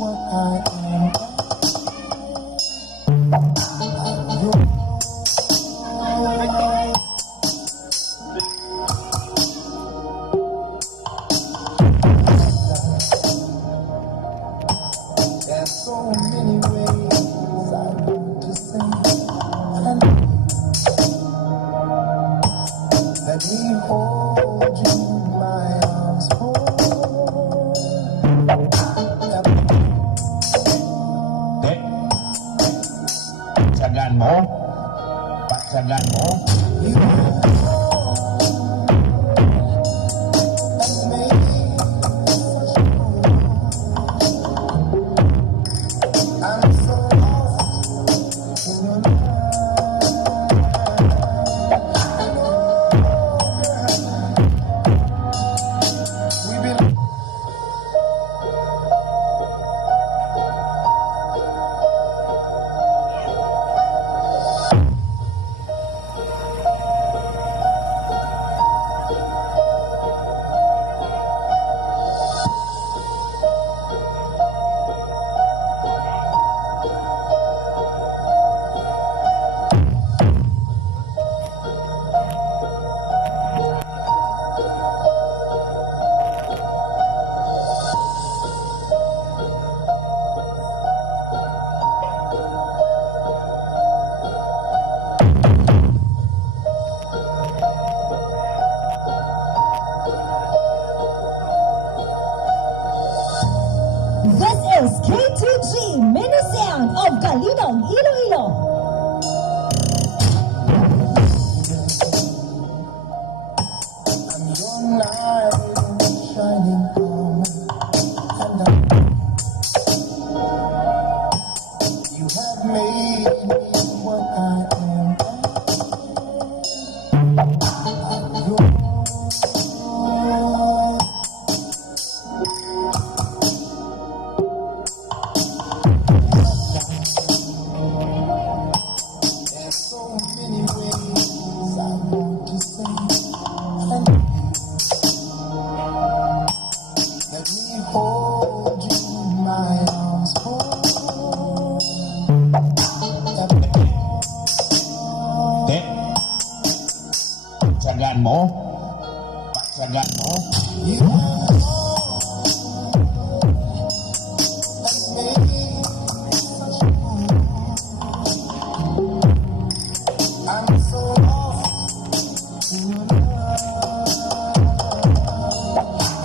what I am. There's so many ways I want to say let me hold you in my arms full. Paksagan mo. Paksagan mo. I'm so lost in your love. We've been This is K2G Mini Sound of Galidong, Iloilo. I'm your knight in shining armor, and you have made me what I am. I'm yours. There's so many ways I want to say let me hold you in my arms full. Paksagan mo. Paksagan mo. You